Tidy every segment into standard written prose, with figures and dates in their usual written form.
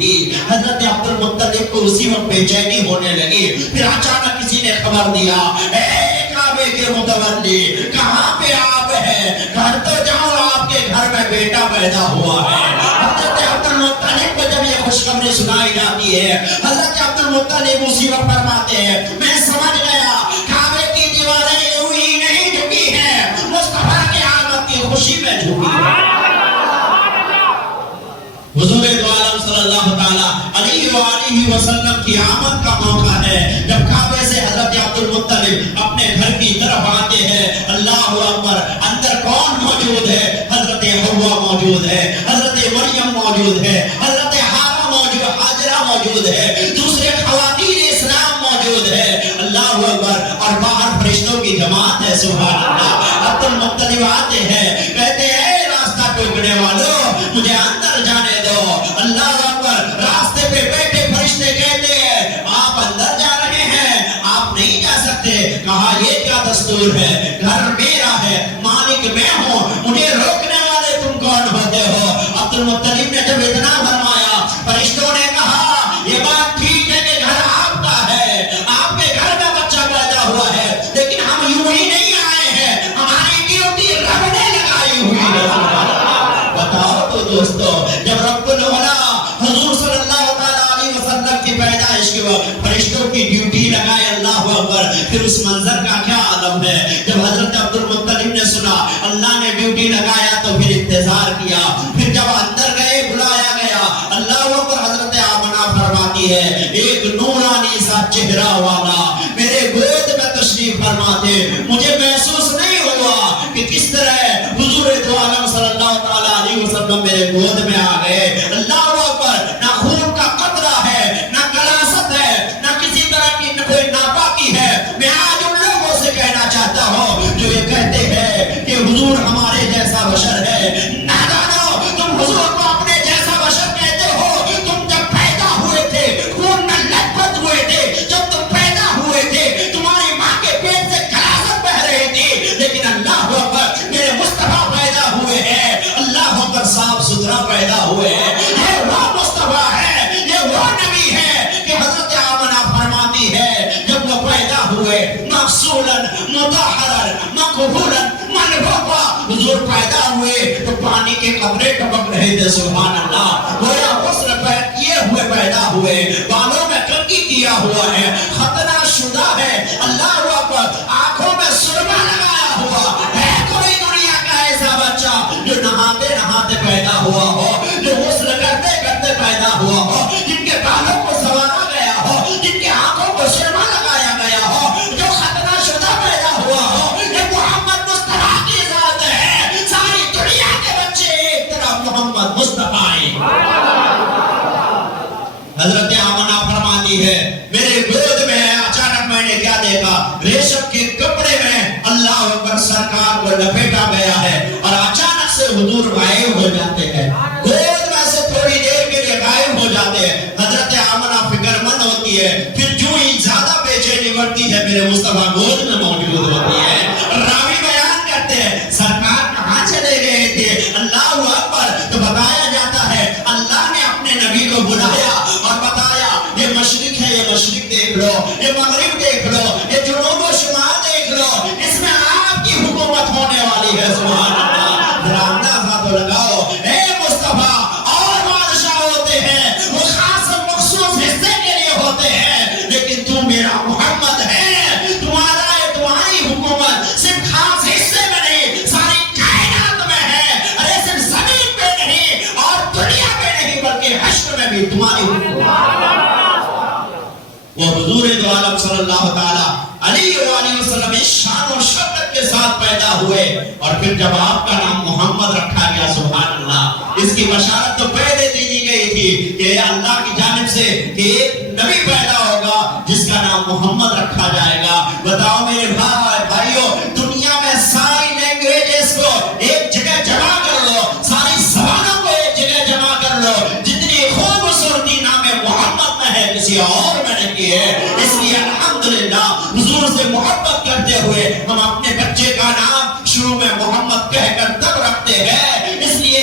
تھی. حضرت عبد المطلب کو اسی وقت بے چینی ہونے لگی. پھر اچانک کسی نے خبر دیا, اے کعبے کے متولی, کہاں پہ آپ ہیں؟ گھر تو جاؤ, آپ کے گھر میں بیٹا پیدا ہوا ہے. حضرت عبد المطلب کو جب یہ خوشخبری سنائی جاتی ہے, حضرت عبد المطلب اسی وقت فرماتے ہیں, میں سمجھ گیا کعبے کی دیواریں یوں ہی نہیں جھکی ہیں, مصطفیٰ کی آمد کی خوشی میں جھکی ہیں. حضور دو عالم صلی اللہ تعالیٰ علیہ وآلہ وسلم کی آمد کا موقع ہے جب کعبے سے حضرت عبد المطلب اپنے گھر کی طرف آتے ہیں. اللہ اکبر, اندر کون موجود ہے؟ حضرت حوا موجود ہے, حضرت مریم موجود ہے, حضرت حاجرہ موجود ہے, دوسرے خواتین اسلام موجود ہے. اللہ اکبر, اور باہر فرشتوں کی جماعت ہے. سبحان اللہ. عبد المطلب آتے ہیں, کہتے ہیں راستہ ٹوکنے والوں مجھے اندر جانے دو. اللہ اکبر, راستے پہ بیٹھے فرشتے کہتے ہیں آپ اندر جا رہے ہیں, آپ نہیں جا سکتے. کہا یہ کیا دستور ہے؟ گھر میرا ہے, مالک میں ہوں, مجھے روکنے والے تم کون ہوتے ہو؟ عبد المطلب نے جب اتنا فرمایا, فرشتوں نے کہا یہ بات ٹھیک ہے کہ گھر آپ کا ہے, آپ کے گھر میں بچہ پیدا ہوا ہے, لیکن ہم یوں ہی نہیں آئے ہیں, ہماری ڈیوٹی رب نے لگائی ہوئی ہے. بتاؤ تو دوستو, جب رب العلا حضور صلی اللہ علیہ وسلم کی پیدائش کے وقت فرشتوں کی ڈیوٹی لگائے, اللہ اکبر, پھر اس منظر کا کیا عالم ہے. جب حضرت عبد المطلب نے سنا اللہ نے ڈیوٹی لگایا تو پھر انتظار کیا, پھر جب اندر گئے بلایا گیا. اللہ اکبر, حضرت آمنہ فرماتی ہے ایک نورانی سا چہرہ والا میرے گود میں تشریف فرماتے. مجھے محسوس نہیں ہوا کہ کس طرح حضور دو عالم صلی اللہ علیہ وسلم میرے گود میں آ گئے. اللہ اکبر, نہ خون کا قطرہ ہے, نہ غلاظت ہے, نہ کسی طرح کی کوئی ناپاکی ہے. میں آج ان لوگوں سے کہنا چاہتا ہوں جو یہ کہتے ہیں کہ حضور ہمارے جیسا بشر ہے, نادانو, تم حضور کو اپنے جیسا بشر کہتے ہو. تم جب پیدا ہوئے تھے خون میں لطپت ہوئے تھے, جب تم پیدا ہوئے تھے تمہاری ماں کے پیٹ سے غلاظت بہ رہی تھی, لیکن اللہ اکبر میرے مصطفیٰ پیدا ہوئے ہیں. اللہ اکبر, صاف ستھرا پیدا ہوئے ہیں. یہ وہ مصطفیٰ ہے, یہ وہ نبی ہے کہ حضرت آمنہ فرماتی ہے جب وہ پیدا ہوئے مغسولاً مطہراً مقبولاً منبوبا, حضور پیدا ہوئے تو پانی کے قطرے ٹپک رہے تھے. سبحان اللہ. گویا غسل کیے ہوئے پیدا ہوئے, بالوں میں کنگھی کیا ہوا ہے, ختنہ شدہ ہے. اللہ اکبر, آنکھوں میں سرما لگایا ہوا ہے. کوئی دنیا کا ایسا بچہ جو نہاتے نہاتے پیدا ہوا ہو, جو غسل کرتے کرتے پیدا ہوا ہو, جن کے بالوں کو سنوارا گیا ہو, جن کے آنکھوں کو سرما لگایا گیا ہو, جو ختنہ شدہ پیدا ہوا ہو. یہ محمد مصطفیٰ کی ذات ہے. ساری دنیا کے بچے ایک طرف محمد مصطفیٰ ہیں. حضرت آمنہ فرماتی ہے میرے گود میں اچانک میں نے کیا دیکھا, ریشم کے کپڑے میں اللہ اکبر سرکار کو لپیٹا گیا ہے, اور اچانک سے حضور غائب ہو جاتے ہیں. گود میں سے تھوڑی دیر کے لیے غائب ہو جاتے ہیں. حضرت آمنہ فکر مند ہوتی ہے, پھر جو ہی زیادہ بے چینی بڑھتی ہے میرے مصطفیٰ گود میں موجود ہوتی ہے. راوی بیان کرتے ہیں سرکار کہاں چلے گئے تھے؟ اللہ اکبر, تو بتایا جاتا ہے اللہ نے اپنے نبی کو بلایا اور بتایا یہ مشرق ہے, یہ مشرق دیکھ لو, یہ مغرب دیکھ لو, یہ جنوب و شمال دیکھ لو, اس میں آپ کی حکومت ہونے والی ہے. سبحان اللہ. ذرا اندازہ تو لگاؤ, اے مصطفیٰ اور بادشاہ ہوتے ہیں, وہ خاص مخصوص حصے کے لیے ہوتے ہیں, لیکن تم میرا محمد ہے, تمہاری حکومت صرف خاص حصے میں نہیں ساری کائنات میں ہے. ارے صرف زمین پہ نہیں اور دنیا پہ نہیں بلکہ حشر میں بھی تمہاری حکومت. وہ حضور دو عالم صلی اللہ تعالیٰ علیہ وآلہ وسلم اس شان و شوکت کے ساتھ پیدا ہوئے, اور پھر جب آپ کا نام محمد رکھا گیا, سبحان اللہ, اس کی بشارت تو پہلے دی گئی تھی کہ اللہ کی جانب سے ایک نبی پیدا ہوگا جس کا نام محمد رکھا جائے گا. بتاؤ میرے بھائیو, دنیا میں ساری لینگویجز کو ایک جگہ جمع کر لو, ساری زبانوں کو ایک جگہ جمع کر لو, جتنی خوبصورتی نام محمد میں ہے کسی اور میں نہیں ہے. اس لیے الحمدللہ حضور سے محبت کرتے ہوئے ہم اپنے بچے کا نام شروع میں محمد کہہ کر تب رکھتے ہیں, اس لیے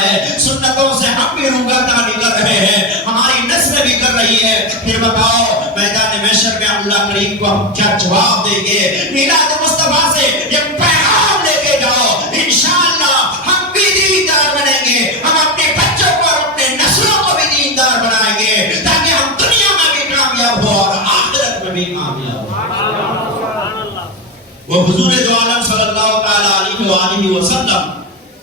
ہے، سنتوں سے ہم بھی روگردانی کر رہے ہیں، ہماری نسل بھی کر رہی ہے، پھر بتاؤ میدان محشر میں اللہ کریم کو ہم کیا جواب دیں گے؟ میلاد مصطفیٰ سے یہ پیغام لے کے جاؤ، انشاءاللہ ہم بھی دیندار بنیں گے، ہم اپنے بچوں کو اور اپنے نسلوں کو بھی دیندار بنائیں گے، تاکہ ہم دنیا میں بھی کامیاب ہو اور آخرت میں بھی کامیاب ہو۔ وہ حضور دو عالم صلی اللہ تعالیٰ علیہ وآلہ وسلم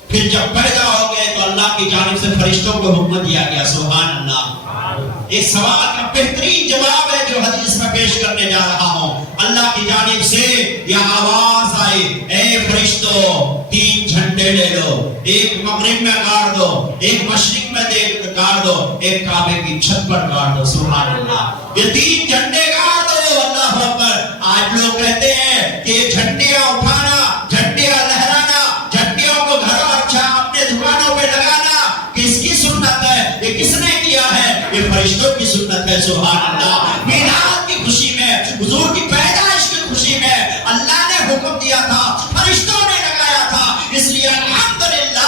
پھر جب پیدا ہو گئے تو اللہ کی جانب سے فرشتوں کو حکم دیا گیا، سبحان اللہ۔ ایک سوال کا بہترین جواب ہے جو حدیث میں پیش کرنے جا رہا ہوں۔ اللہ کی جانب سے یہ آواز آئی، اے فرشتوں 3 جھنڈے لے لو، ایک مغرب میں گاڑ دو، ایک مشرق میں گاڑ دو، ایک کعبے کی چھت پر گاڑ دو، سبحان اللہ۔ یہ 3 جھنڈے گاڑ دو، اللہ اکبر۔ آج لوگ کہتے ہیں کہ یہ جھنڈیاں اٹھانا، جھنڈیاں لہرانا، جھنڈیوں کو گھروں اچھا اپنے دکانوں پہ لگانا کس کی سنت ہے؟ یہ کس نے کیا ہے؟ یہ فرشتوں کی سنت ہے، سبحان اللہ۔ میلاد کی خوشی میں، حضور کی پیدائش کی خوشی میں اللہ نے حکم دیا تھا، فرشتوں نے لگایا تھا، اس لیے الحمدللہ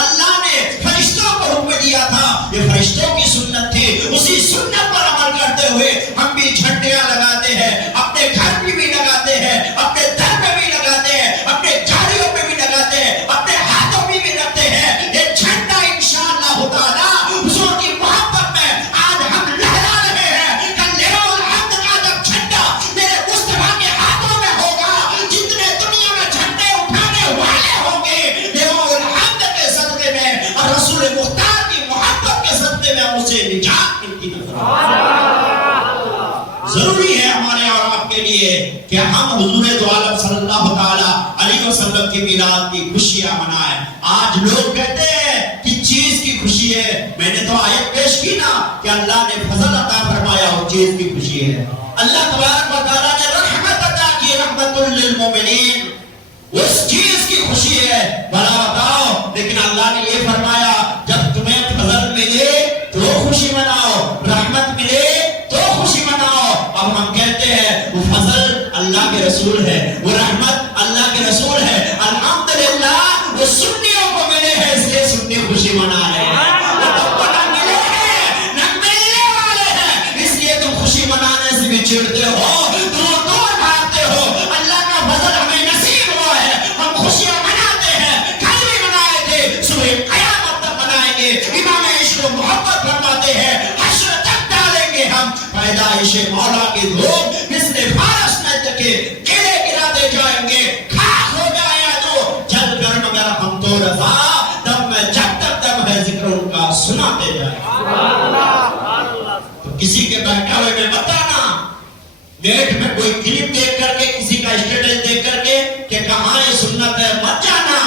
اللہ نے فرشتوں کو حکم دیا تھا، یہ فرشتوں کی سنت تھی، اسی سنت پر عمل کرتے ہوئے ہم بھی جھنڈیاں لگاتے ہیں، اپنے گھر میں بھی لگاتے ہیں، اپنے در میں بھی لگاتے ہیں، اپنے جھاڑیوں پہ بھی لگاتے ہیں، اپنے ہاتھوں میں بھی رکھتے ہیں۔ یہ جھنڈا انشاءاللہ تعالی حضور کی محبت میں آج ہم لہرا رہے ہیں۔ کل یوم الحمد کا جب جھنڈا میرے مصطفیٰ کے ہاتھوں میں ہوگا، جتنے دنیا میں جھنڈے اٹھانے والے ہوں گے، یوم الحمد کے صدقے میں اور رسول مختار کی محبت کے صدقے میں اسے نجات ملتی نظر آتی۔ ضروری ہے ہمارے اور آپ کے لیے کہ ہم حضور دو عالم صلی اللہ تعالیٰ علیہ وسلم کی میلاد کی خوشیاں منائیں۔ آج لوگ کہتے ہیں کہ چیز کی خوشی ہے، میں نے تو آیت پیش کی نا کہ اللہ نے فضل عطا فرمایا، وہ چیز کی خوشی ہے۔ اللہ تبارک و تعالیٰ نے رحمت عطا کی، رحمت للمومنین، اس چیز کی خوشی ہے۔ بھلا بتاؤ، لیکن اللہ نے یہ فرمایا جب تمہیں فضل ملے تو خوشی مناؤ، رحمت ملے تو خوشی مناؤ۔ اب ہم کہتے ہیں وہ فضل اللہ کے رسول ہے، وہ رحمت اللہ کے رسول ہے، الحمدللہ وہ سنیوں کو ملے ہیں، اس لیے سنی خوشی منا رہے ہیں۔ وہ تم کو نہ ملے ہیں، نہ ملنے والے ہیں، اس لیے تم خوشی منانے سے بھی چڑھتے ہو، دور دور بھاگتے ہو۔ اللہ کا فضل ہمیں نصیب ہوا ہے، ہم خوشیاں مناتے ہیں، کل بھی منائے تھے، صبح قیامت تک منائیں گے۔ امام عشق و محبت فرماتے ہیں حشر تک ڈالیں گے ہم پیدائش مولا کے لوگ مثل فارس میں تکے قلعے گراتے جائیں گے، خاک ہو جائے جو جل کر مگر ہم تو رضا، دم میں جب تک دم ہے ذکر ان کا سناتے جائیں۔ تو کسی کے بہکاوے میں بتانا، نیٹ میں کوئی کلپ دیکھ کر کے، کسی کا اسٹیٹس دیکھ کر کے کہ کہاں یہ سنت ہے، مت جانا۔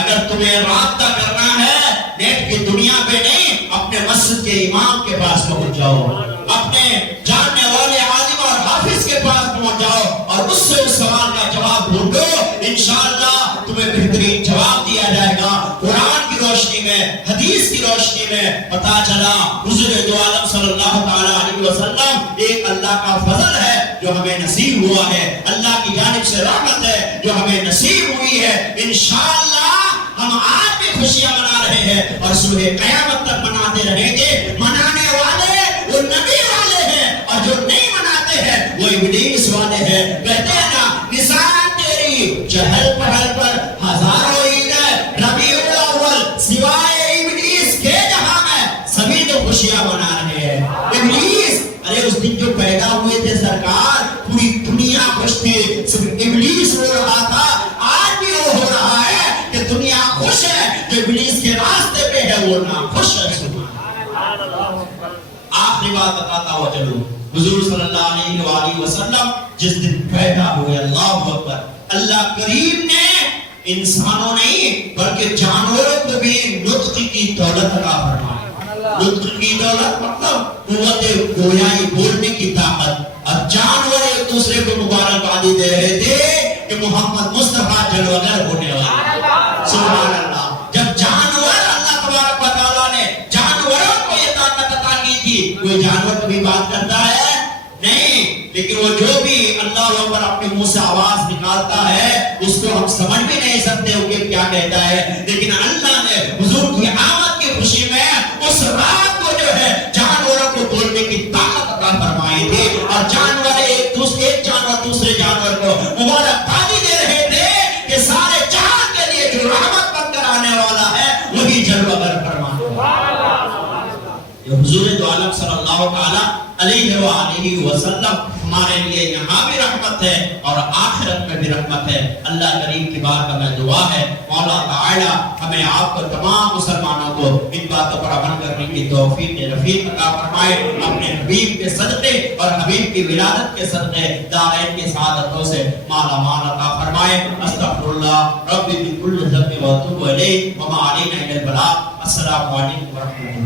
اگر تمہیں رابطہ کرنا ہے نیٹ کی دنیا پہ نہیں، اپنے مسجد کے امام کے پاس پہنچ جاؤ، اپنے جاننے والے عالم اور حافظ کے پاس پہنچ جاؤ اور اس سے اس سوال کا جواب ڈھونڈو، انشاءاللہ تمہیں بہترین جواب دیا جائے گا۔ قرآن کی روشنی میں، حدیث کی روشنی میں پتا چلا حضور دو عالم صلی اللہ تعالیٰ علیہ وسلم ایک اللہ کا فضل ہے جو ہمیں نصیب ہوا ہے، اللہ کی جانب سے رحمت ہے جو ہمیں نصیب ہوئی ہے۔ انشاءاللہ ہم آج بھی خوشیاں منا رہے ہیں اور صبح قیامت تک مناتے رہیں گے۔ منانے والے وہ نبی والے ہیں اور جو نہیں مناتے ہیں وہ ابلیس والے ہیں۔ کہتے ہیں نا نثار تیری چہل پہل پر ہزاروں عید ہے، ربیع الاول سوائے ابلیس کے جہاں میں سبھی تو خوشیاں منا رہے ہیں۔ ابلیس، ارے اس دن جو پیدا ہوئے تھے سرکار، پوری دنیا خوش تھی، صرف ابلیس رو رہا تھا۔ آج بھی وہ ہو رہا ہے کہ دنیا خوش ہے، جو ابلیس کے راستے پہ ہے وہ ناخوش ہے۔ آخری بات بتاتا ہوا چلو، حضور صلی اللہ علیہ وآلہ وسلم جس دن پیدا ہوئے، اللہ اکبر، اللہ کریم نے انسانوں نہیں بلکہ جانوروں کو بھی نطق کی دولت عطا فرمائی۔ نطق کی دولت مطلب قوت گویائی، بولنے کی طاقت۔ اور جانور ایک دوسرے کو مبارکبادی دے رہے تھے کہ محمد مصطفیٰ جلوگر ہونے والا۔ سبحان اللہ۔ جب جانور، اللہ تبارک و تعالیٰ نے جانوروں کو یہ طاقت عطا کی تھی، کوئی جانور کبھی بات کرتا ہے نہیں، لیکن وہ جو بھی اللہ اکبر اپنے منہ سے آواز نکالتا ہے اس کو ہم سمجھ بھی نہیں سکتے ہو کہ کیا کہتا ہے، لیکن کو مبارکبادی دے رہے تھے کہ سارے جہان کے لیے جو رحمت بن کر آنے والا ہے وہی جلوہ گر فرمانے والا ہے۔ یہ حضور دو عالم صلی اللہ تعالی علیہ وآلہ وسلم ہمارے لیے یہاں بھی رحمت ہے اور آخرت میں بھی رحمت ہے۔ اللہ کریم کی بارگاہ میں دعا ہے مولا تعالی ہمیں آپ کو تمام مسلمانوں کو ان باتوں پر عمل کرنے کی توفیق رفیق عطا فرمائے، اپنے حبیب کے صدقے اور حبیب کی ولادت کے صدقے دارین کی سعادتوں سے مالا مال عطا فرمائے۔ استغفر اللہ ربی بکل ذنب واتوب الیہ وما علینا الا البلاغ۔ السلام علیکم ورحمۃ اللہ۔